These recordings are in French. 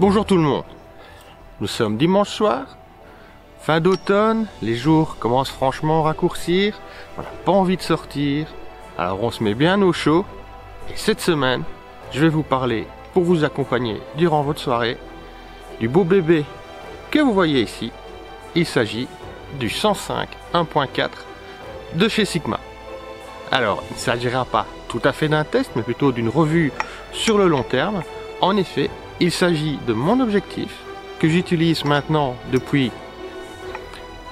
Bonjour tout le monde, nous sommes dimanche soir, fin d'automne, les jours commencent franchement à raccourcir, on n'a pas envie de sortir, alors on se met bien au chaud, et cette semaine, je vais vous parler, pour vous accompagner durant votre soirée, du beau bébé que vous voyez ici. Il s'agit du 105 1.4 de chez Sigma. Alors, il ne s'agira pas tout à fait d'un test, mais plutôt d'une revue sur le long terme. En effet, il s'agit de mon objectif, que j'utilise maintenant depuis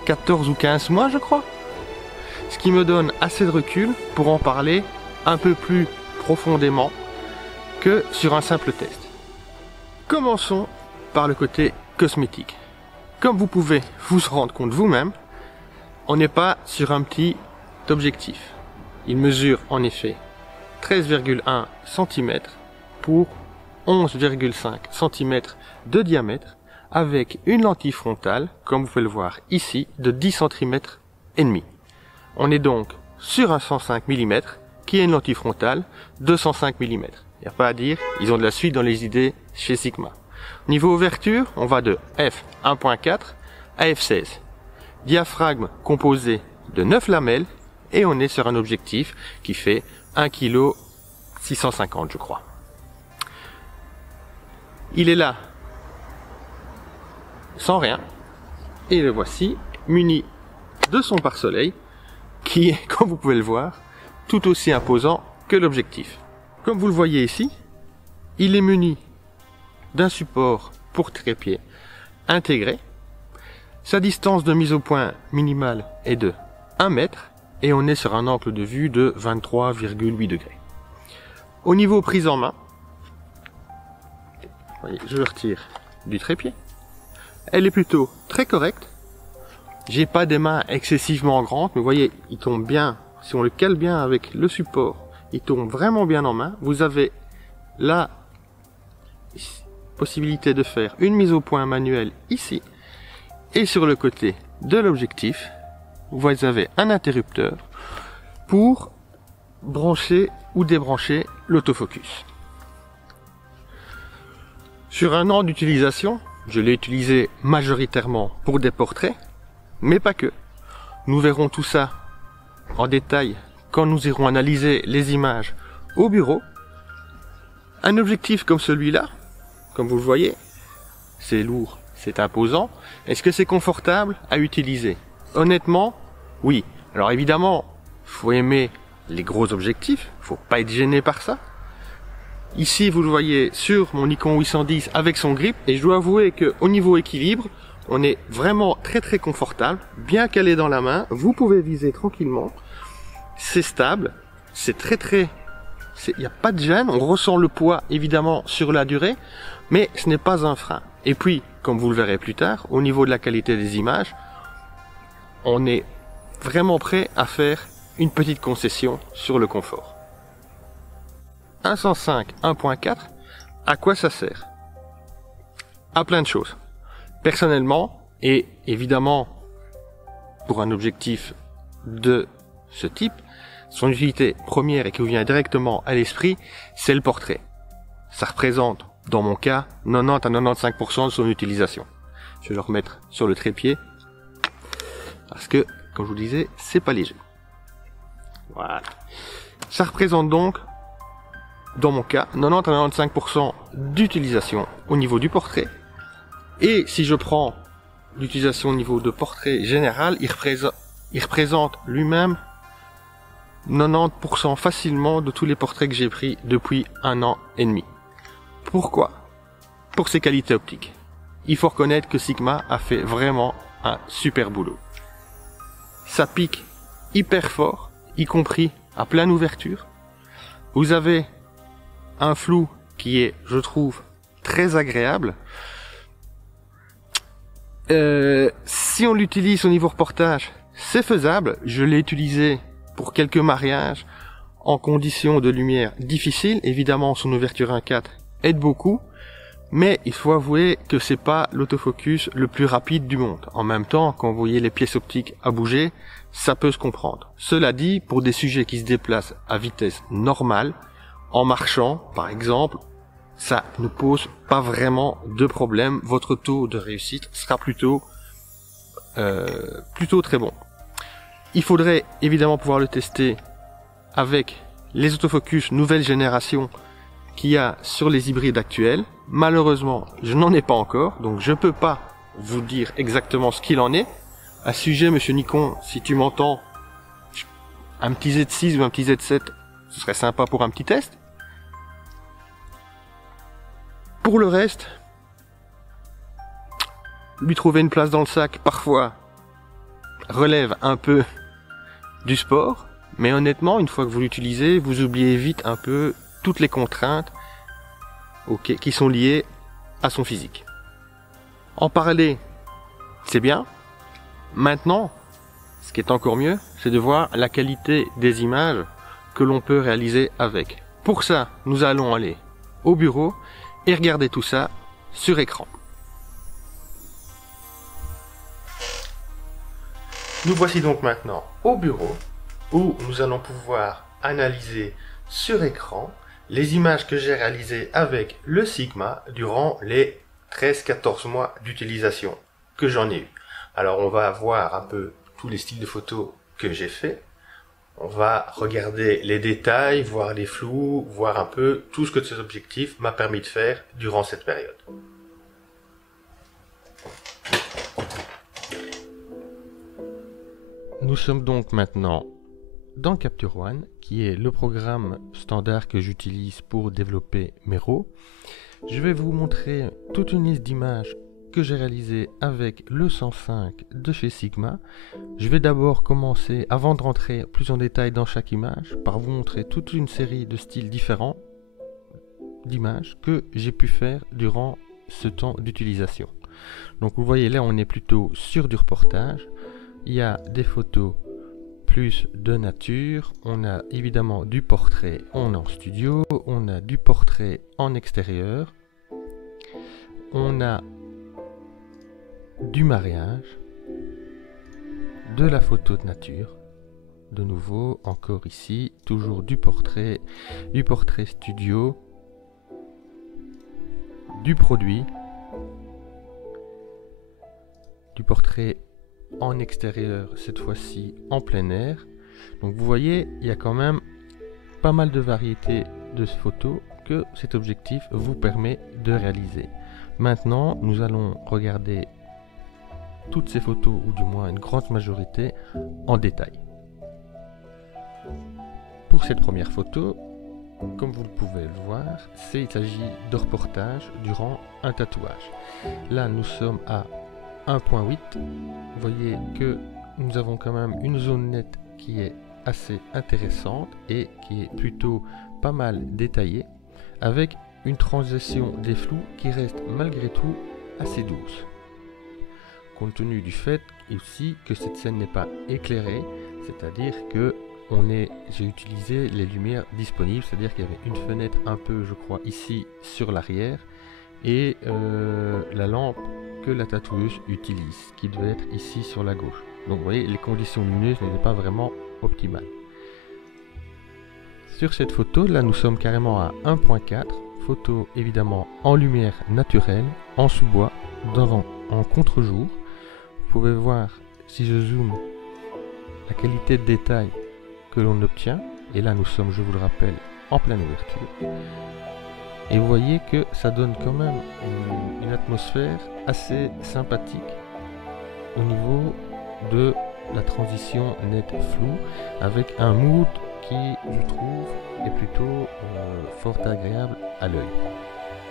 14 ou 15 mois, je crois. Ce qui me donne assez de recul pour en parler un peu plus profondément que sur un simple test. Commençons par le côté cosmétique. Comme vous pouvez vous rendre compte vous-même, on n'est pas sur un petit objectif. Il mesure en effet 13,1 cm pour 11,5 cm de diamètre avec une lentille frontale, comme vous pouvez le voir ici, de 10 cm et demi. On est donc sur un 105 mm qui a une lentille frontale de 105 mm. Il n'y a pas à dire, ils ont de la suite dans les idées chez Sigma. Niveau ouverture, on va de f1.4 à f16. Diaphragme composé de 9 lamelles et on est sur un objectif qui fait 1 kg 650 je crois. Il est là sans rien et le voici muni de son pare-soleil qui est, comme vous pouvez le voir, tout aussi imposant que l'objectif. Comme vous le voyez ici, il est muni d'un support pour trépied intégré. Sa distance de mise au point minimale est de 1 mètre et on est sur un angle de vue de 23,8 degrés. Au niveau prise en main, voyez, je retire du trépied. Elle est plutôt très correcte. J'ai pas des mains excessivement grandes, mais vous voyez, il tombe bien. Si on le cale bien avec le support, il tombe vraiment bien en main. Vous avez la possibilité de faire une mise au point manuelle ici. Et sur le côté de l'objectif, vous avez un interrupteur pour brancher ou débrancher l'autofocus. Sur un an d'utilisation, je l'ai utilisé majoritairement pour des portraits, mais pas que. Nous verrons tout ça en détail quand nous irons analyser les images au bureau. Un objectif comme celui-là, comme vous le voyez, c'est lourd, c'est imposant. Est-ce que c'est confortable à utiliser? Honnêtement, oui. Alors évidemment, faut aimer les gros objectifs, faut pas être gêné par ça. Ici, vous le voyez sur mon Nikon 810 avec son grip, et je dois avouer que au niveau équilibre, on est vraiment très confortable, bien calé dans la main. Vous pouvez viser tranquillement. C'est stable, c'est il n'y a pas de gêne. On ressent le poids évidemment sur la durée, mais ce n'est pas un frein. Et puis, comme vous le verrez plus tard, au niveau de la qualité des images, on est vraiment prêt à faire une petite concession sur le confort. Un 105 1.4, à quoi ça sert? À plein de choses. Personnellement, et évidemment pour un objectif de ce type, son utilité première et qui vous vient directement à l'esprit, c'est le portrait. Ça représente, dans mon cas, 90 à 95% de son utilisation. Je vais le remettre sur le trépied, parce que, comme je vous le disais, c'est pas léger. Voilà. Ça représente donc, dans mon cas, 90 à 95% d'utilisation au niveau du portrait. Et si je prends l'utilisation au niveau de portrait général, il représente lui-même 90% facilement de tous les portraits que j'ai pris depuis 1 an et demi. Pourquoi? Pour ses qualités optiques. Il faut reconnaître que Sigma a fait vraiment un super boulot. Ça pique hyper fort, y compris à pleine ouverture. Vous avez un flou qui est, je trouve, très agréable. Si on l'utilise au niveau reportage, c'est faisable. Je l'ai utilisé pour quelques mariages en conditions de lumière difficiles. Évidemment, son ouverture 1.4 aide beaucoup, mais il faut avouer que c'est pas l'autofocus le plus rapide du monde. En même temps, quand vous voyez les pièces optiques à bouger, ça peut se comprendre. Cela dit, pour des sujets qui se déplacent à vitesse normale, en marchant, par exemple, ça ne pose pas vraiment de problème. Votre taux de réussite sera plutôt très bon. Il faudrait évidemment pouvoir le tester avec les autofocus nouvelle génération qu'il y a sur les hybrides actuels. Malheureusement, je n'en ai pas encore, donc je peux pas vous dire exactement ce qu'il en est. À ce sujet, monsieur Nikon, si tu m'entends, un petit Z6 ou un petit Z7, ce serait sympa pour un petit test. Pour le reste, lui trouver une place dans le sac, parfois, relève un peu du sport. Mais honnêtement, une fois que vous l'utilisez, vous oubliez vite un peu toutes les contraintes qui sont liées à son physique. En parler, c'est bien. Maintenant, ce qui est encore mieux, c'est de voir la qualité des images que l'on peut réaliser avec. Pour ça, nous allons aller au bureau et regarder tout ça sur écran. Nous voici donc maintenant au bureau où nous allons pouvoir analyser sur écran les images que j'ai réalisées avec le Sigma durant les 13-14 mois d'utilisation que j'en ai eu. Alors on va voir un peu tous les styles de photos que j'ai fait. On va regarder les détails, voir les flous, voir un peu tout ce que cet objectif m'a permis de faire durant cette période. Nous sommes donc maintenant dans Capture One, qui est le programme standard que j'utilise pour développer mes RAW. Je vais vous montrer toute une liste d'images que j'ai réalisées avec le 105 de chez Sigma. Je vais d'abord commencer, avant de rentrer plus en détail dans chaque image, par vous montrer toute une série de styles différents d'images que j'ai pu faire durant ce temps d'utilisation. Donc vous voyez là, on est plutôt sur du reportage. Il y a des photos plus de nature, on a évidemment du portrait, on est en studio, on a du portrait en extérieur, on a du mariage, de la photo de nature, de nouveau encore ici, toujours du portrait studio, du produit, du portrait en extérieur, cette fois-ci en plein air. Donc vous voyez, il y a quand même pas mal de variétés de photos que cet objectif vous permet de réaliser. Maintenant, nous allons regarder toutes ces photos, ou du moins une grande majorité, en détail. Pour cette première photo, comme vous pouvez le voir, il s'agit de reportage durant un tatouage. Là, nous sommes à 1.8, vous voyez que nous avons quand même une zone nette qui est assez intéressante et qui est plutôt pas mal détaillée, avec une transition des flous qui reste malgré tout assez douce, compte tenu du fait aussi que cette scène n'est pas éclairée, c'est-à-dire que j'ai utilisé les lumières disponibles, c'est-à-dire qu'il y avait une fenêtre un peu, je crois, ici sur l'arrière, et la lampe que la tatoueuse utilise, qui devait être ici sur la gauche. Donc vous voyez, les conditions lumineuses n'étaient pas vraiment optimales. Sur cette photo, là nous sommes carrément à 1.4, photo évidemment en lumière naturelle, en sous-bois, en contre-jour. Vous pouvez voir, si je zoome, la qualité de détail que l'on obtient, et là nous sommes, je vous le rappelle, en pleine ouverture. Et vous voyez que ça donne quand même une atmosphère assez sympathique au niveau de la transition nette floue, avec un mood qui, je trouve, est plutôt fort agréable à l'œil.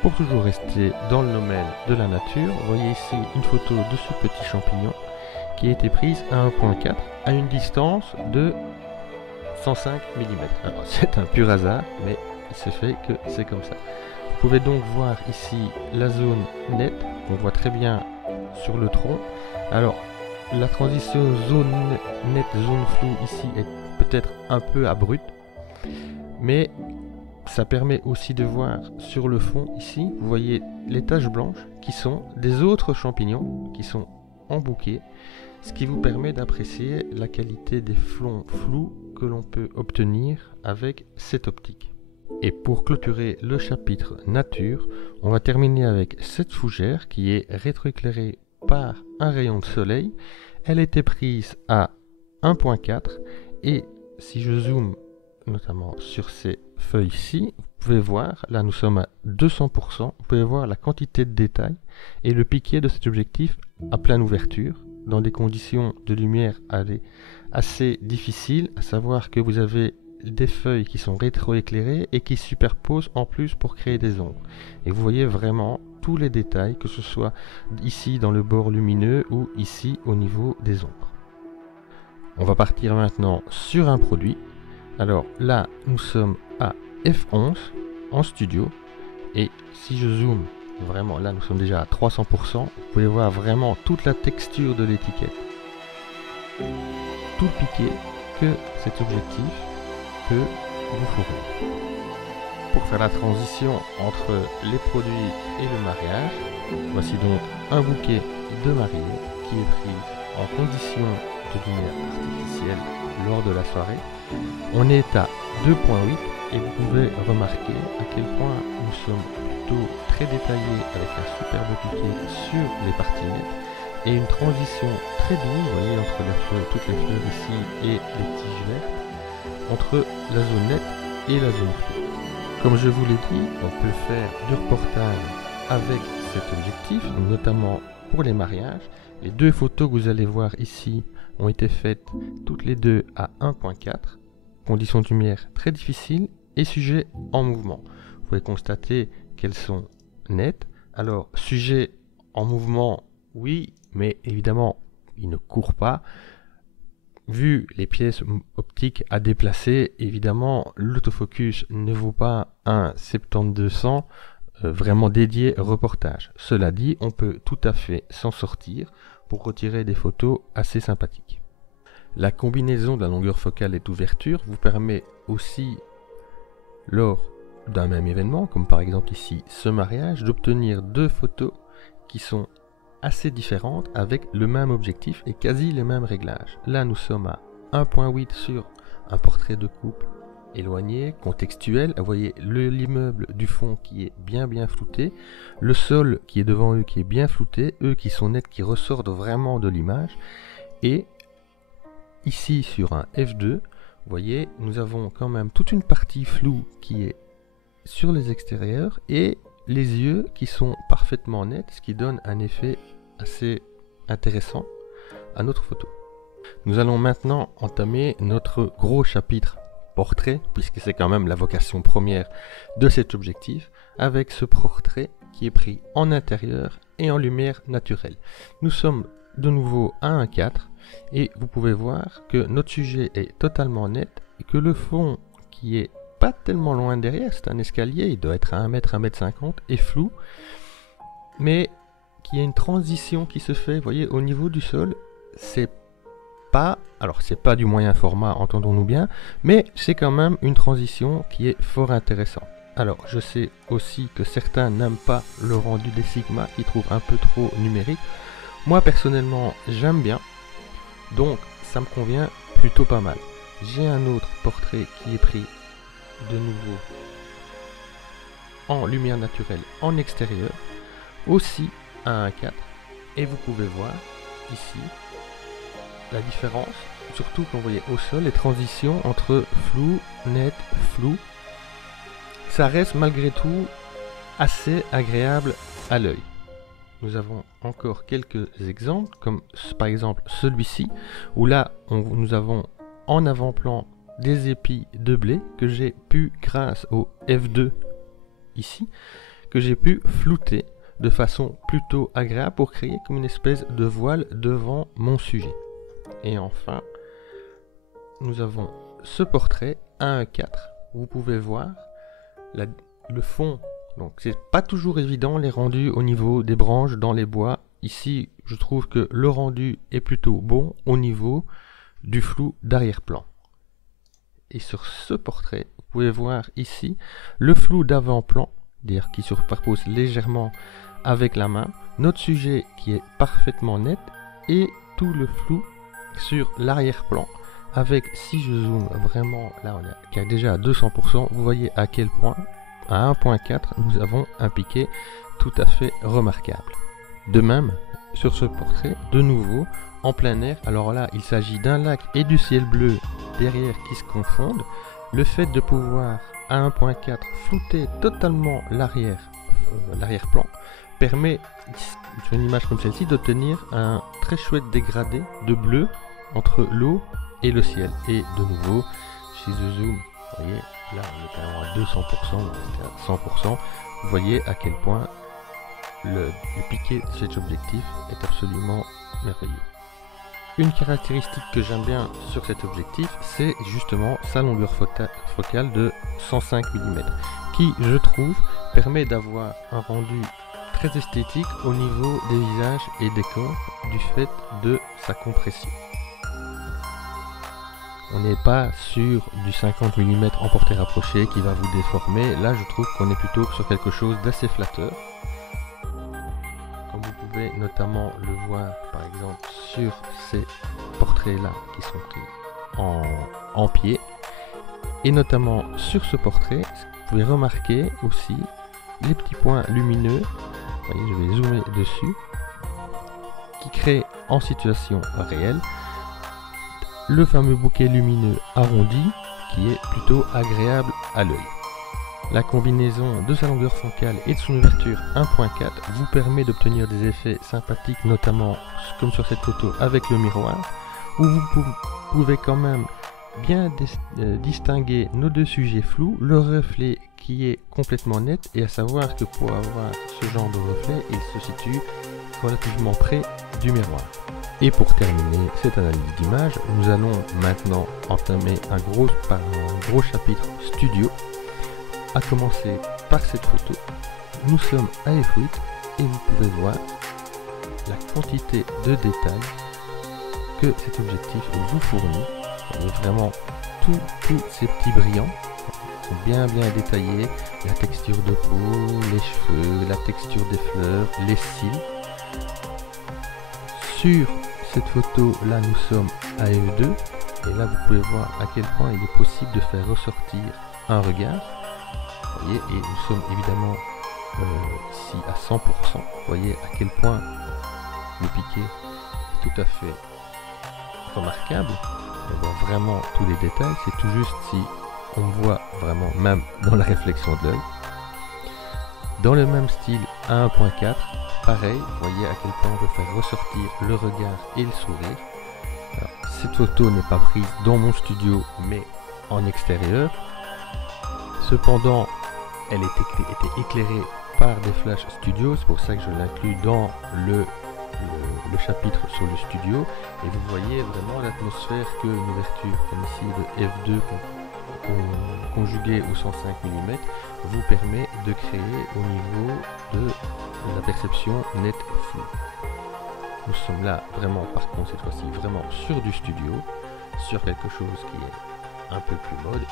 Pour toujours rester dans le domaine de la nature, vous voyez ici une photo de ce petit champignon qui a été prise à 1.4 à une distance de 105 mm. Alors c'est un pur hasard, mais il se fait que c'est comme ça. Vous pouvez donc voir ici la zone nette, on voit très bien sur le tronc. Alors la transition zone nette, zone floue ici est peut-être un peu abrupte, mais ça permet aussi de voir sur le fond ici, vous voyez les taches blanches qui sont des autres champignons qui sont en bouquet, ce qui vous permet d'apprécier la qualité des flous que l'on peut obtenir avec cette optique. Et pour clôturer le chapitre nature, on va terminer avec cette fougère qui est rétroéclairée par un rayon de soleil. Elle était prise à 1.4 et si je zoome notamment sur ces feuilles-ci, vous pouvez voir, là nous sommes à 200%, vous pouvez voir la quantité de détails et le piqué de cet objectif à pleine ouverture, dans des conditions de lumière assez difficiles, à savoir que vous avez des feuilles qui sont rétroéclairées et qui superposent en plus pour créer des ombres. Et vous voyez vraiment tous les détails, que ce soit ici dans le bord lumineux ou ici au niveau des ombres. On va partir maintenant sur un produit. Alors là, nous sommes à F11 en studio et si je zoome, vraiment là nous sommes déjà à 300%, vous pouvez voir vraiment toute la texture de l'étiquette, tout le piqué que cet objectif peut vous fournir. Pour faire la transition entre les produits et le mariage, voici donc un bouquet de mariés qui est pris en condition de lumière artificielle lors de la soirée. On est à 2.8 et vous pouvez remarquer à quel point nous sommes plutôt très détaillés avec un superbe piqué sur les parties nettes et une transition très douce, vous voyez, entre toutes les fleurs ici et les tiges vertes, entre la zone nette et la zone floue. Comme je vous l'ai dit, on peut faire du reportage avec cet objectif, notamment pour les mariages. Les deux photos que vous allez voir ici ont été faites toutes les deux à 1.4, conditions de lumière très difficiles et sujet en mouvement. Vous pouvez constater qu'elles sont nettes. Alors, sujet en mouvement, oui, mais évidemment, il ne court pas. Vu les pièces optiques à déplacer, évidemment, l'autofocus ne vaut pas un 70-200 vraiment dédié reportage. Cela dit, on peut tout à fait s'en sortir pour retirer des photos assez sympathiques. La combinaison de la longueur focale et d'ouverture vous permet aussi, lors d'un même événement, comme par exemple ici ce mariage, d'obtenir deux photos qui sont assez différentes avec le même objectif et quasi les mêmes réglages. Là nous sommes à 1.8 sur un portrait de couple éloigné, contextuel. Vous voyez l'immeuble du fond qui est bien flouté, le sol qui est devant eux qui est bien flouté, eux qui sont nets, qui ressortent vraiment de l'image. Et ici sur un F2, vous voyez, nous avons quand même toute une partie floue qui est sur les extérieurs et les yeux qui sont parfaitement nets, ce qui donne un effet assez intéressant à notre photo. Nous allons maintenant entamer notre gros chapitre portrait, puisque c'est quand même la vocation première de cet objectif, avec ce portrait qui est pris en intérieur et en lumière naturelle. Nous sommes de nouveau à 1.4 et vous pouvez voir que notre sujet est totalement net et que le fond qui est pas tellement loin derrière, c'est un escalier, il doit être à 1 mètre, 1 mètre 50, est flou, mais qu'il y a une transition qui se fait, vous voyez, au niveau du sol, c'est pas du moyen format, entendons-nous bien, mais c'est quand même une transition qui est fort intéressante. Alors, je sais aussi que certains n'aiment pas le rendu des Sigma, qui trouvent un peu trop numérique. Moi, personnellement, j'aime bien, donc ça me convient plutôt pas mal. J'ai un autre portrait qui est pris de nouveau en lumière naturelle en extérieur, aussi à 1.4, et vous pouvez voir ici la différence, surtout quand vous voyez au sol les transitions entre flou, net, flou. Ça reste malgré tout assez agréable à l'œil. Nous avons encore quelques exemples, comme par exemple celui-ci, où là nous avons en avant-plan des épis de blé que j'ai pu, grâce au F2 ici, que j'ai pu flouter de façon plutôt agréable pour créer comme une espèce de voile devant mon sujet. Et enfin, nous avons ce portrait à 1.4. Vous pouvez voir le fond. Donc c'est pas toujours évident les rendus au niveau des branches dans les bois. Ici, je trouve que le rendu est plutôt bon au niveau du flou d'arrière-plan. Et sur ce portrait, vous pouvez voir ici le flou d'avant-plan, c'est-à-dire qui superpose légèrement avec la main, notre sujet qui est parfaitement net et tout le flou sur l'arrière-plan Avec, si je zoome vraiment, là on est déjà à 200%, vous voyez à quel point, à 1.4, nous avons un piqué tout à fait remarquable. De même, sur ce portrait, de nouveau, en plein air, alors là, il s'agit d'un lac et du ciel bleu derrière qui se confondent. Le fait de pouvoir, à 1.4, flouter totalement l'arrière-plan, permet, sur une image comme celle-ci, d'obtenir un très chouette dégradé de bleu entre l'eau et le ciel. Et de nouveau, si je zoom, vous voyez, là on est carrément à 200%, à 100%, vous voyez à quel point le piqué de cet objectif est absolument merveilleux. Une caractéristique que j'aime bien sur cet objectif, c'est justement sa longueur focale de 105 mm, qui, je trouve, permet d'avoir un rendu très esthétique au niveau des visages et des corps du fait de sa compression. On n'est pas sur du 50 mm en portée rapprochée qui va vous déformer. Là, je trouve qu'on est plutôt sur quelque chose d'assez flatteur. Comme vous pouvez notamment le voir, par exemple, sur ces portraits-là qui sont pris en pied. Et notamment sur ce portrait, vous pouvez remarquer aussi les petits points lumineux. Vous voyez, je vais zoomer dessus, qui créent en situation réelle le fameux bouquet lumineux arrondi qui est plutôt agréable à l'œil. La combinaison de sa longueur focale et de son ouverture 1.4 vous permet d'obtenir des effets sympathiques, notamment comme sur cette photo avec le miroir, où vous pouvez quand même bien distinguer nos deux sujets flous, le reflet qui est complètement net, et à savoir que pour avoir ce genre de reflet, il se situe relativement près du miroir. Et pour terminer cette analyse d'image, nous allons maintenant entamer un gros chapitre studio, à commencer par cette photo. Nous sommes à f8 et vous pouvez voir la quantité de détails que cet objectif vous fournit. Vous voyez vraiment tous ces petits brillants sont bien détaillés, la texture de peau, les cheveux, la texture des fleurs, les cils. Sur cette photo là, nous sommes à f2 et là vous pouvez voir à quel point il est possible de faire ressortir un regard. Vous voyez, et nous sommes évidemment ici à 100%. Vous voyez à quel point le piqué est tout à fait remarquable. On voit vraiment tous les détails. C'est tout juste si on voit vraiment même dans la réflexion de l'œil. Dans le même style à 1.4, pareil, vous voyez à quel point on peut faire ressortir le regard et le sourire. Alors, cette photo n'est pas prise dans mon studio mais en extérieur. Cependant, elle était éclairée par des flash studio, c'est pour ça que je l'inclus dans le chapitre sur le studio. Et vous voyez vraiment l'atmosphère que une ouverture comme ici de f2 conjuguée au 105 mm vous permet de créer au niveau de la perception nette floue. Nous sommes là vraiment, par contre cette fois-ci, vraiment sur du studio, sur quelque chose qui est un peu plus mode,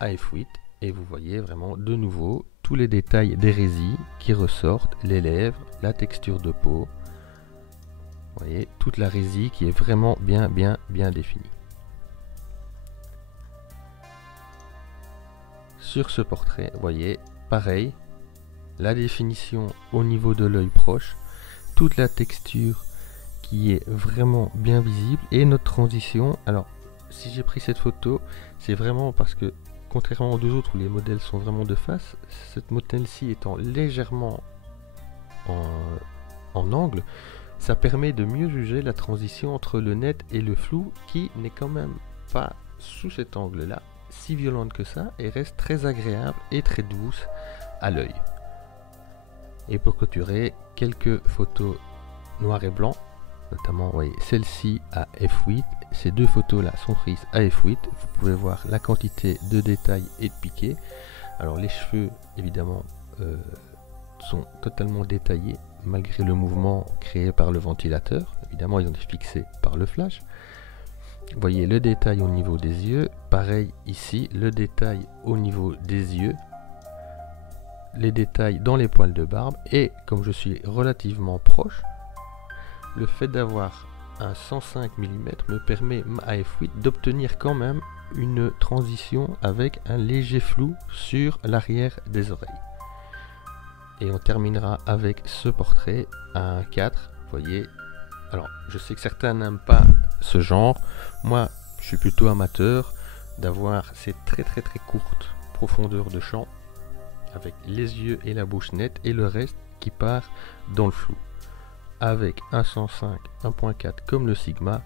à f8. Et vous voyez vraiment de nouveau tous les détails d'hérésie qui ressortent, les lèvres, la texture de peau. Vous voyez toute la hérésie qui est vraiment bien définie. Sur ce portrait, vous voyez, pareil, la définition au niveau de l'œil proche, toute la texture qui est vraiment bien visible et notre transition. Alors, si j'ai pris cette photo, c'est vraiment parce que contrairement aux deux autres où les modèles sont vraiment de face, cette modèle-ci étant légèrement en angle, ça permet de mieux juger la transition entre le net et le flou qui n'est quand même pas sous cet angle-là si violente que ça et reste très agréable et très douce à l'œil. Et pour clôturer, quelques photos noir et blanc, notamment celle-ci à f8. Ces deux photos là sont prises à f8. Vous pouvez voir la quantité de détails et de piqués. Alors les cheveux évidemment sont totalement détaillés malgré le mouvement créé par le ventilateur. Évidemment ils ont été fixés par le flash. Vous voyez le détail au niveau des yeux, pareil ici, le détail au niveau des yeux, les détails dans les poils de barbe, et comme je suis relativement proche, le fait d'avoir un 105 mm me permet à f8 d'obtenir quand même une transition avec un léger flou sur l'arrière des oreilles. Et on terminera avec ce portrait à 1.4. Vous voyez, alors je sais que certains n'aiment pas ce genre. Moi, je suis plutôt amateur d'avoir ces très courtes profondeurs de champ avec les yeux et la bouche nette et le reste qui part dans le flou. Avec un 105 1.4 comme le Sigma,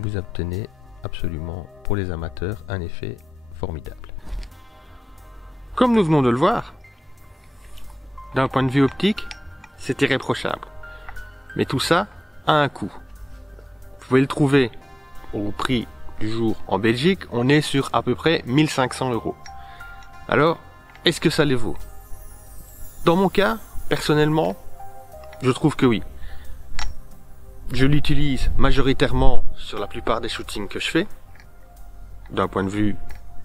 vous obtenez absolument pour les amateurs un effet formidable. Comme nous venons de le voir, d'un point de vue optique, c'est irréprochable. Mais tout ça a un coût. Vous pouvez le trouver au prix du jour en Belgique, on est sur à peu près 1500 €. Alors, est-ce que ça les vaut? Dans mon cas, personnellement, je trouve que oui. Je l'utilise majoritairement sur la plupart des shootings que je fais. D'un point de vue,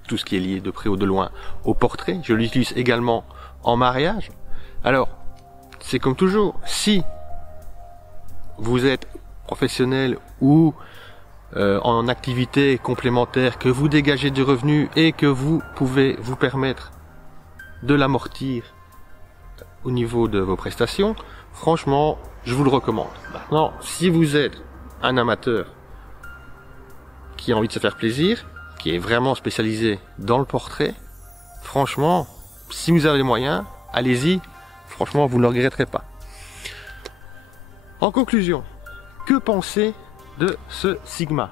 tout ce qui est lié de près ou de loin au portrait. Je l'utilise également en mariage. Alors, c'est comme toujours, si vous êtes professionnel ou en activité complémentaire, que vous dégagez du revenu et que vous pouvez vous permettre de l'amortir au niveau de vos prestations, franchement, je vous le recommande. Maintenant, si vous êtes un amateur qui a envie de se faire plaisir, qui est vraiment spécialisé dans le portrait, franchement, si vous avez les moyens, allez-y, franchement, vous ne le regretterez pas. En conclusion, que penser de ce Sigma?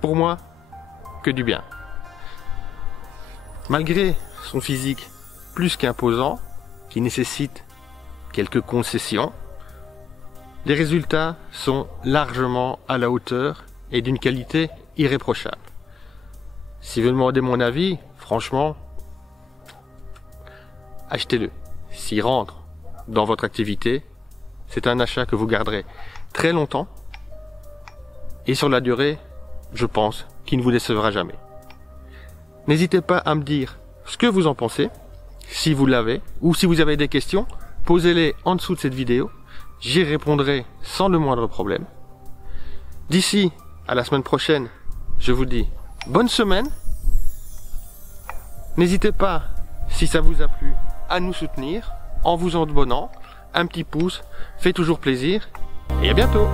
Pour moi, que du bien. Malgré son physique plus qu'imposant, qui nécessite quelques concessions, les résultats sont largement à la hauteur et d'une qualité irréprochable. Si vous me demandez mon avis, franchement, achetez-le. S'il rentre dans votre activité, c'est un achat que vous garderez très longtemps et sur la durée, je pense qu'il ne vous décevra jamais. N'hésitez pas à me dire ce que vous en pensez, si vous l'avez, ou si vous avez des questions, posez-les en dessous de cette vidéo, j'y répondrai sans le moindre problème. D'ici à la semaine prochaine, je vous dis bonne semaine. N'hésitez pas, si ça vous a plu, à nous soutenir en vous en donnant un petit pouce, fait toujours plaisir, et à bientôt.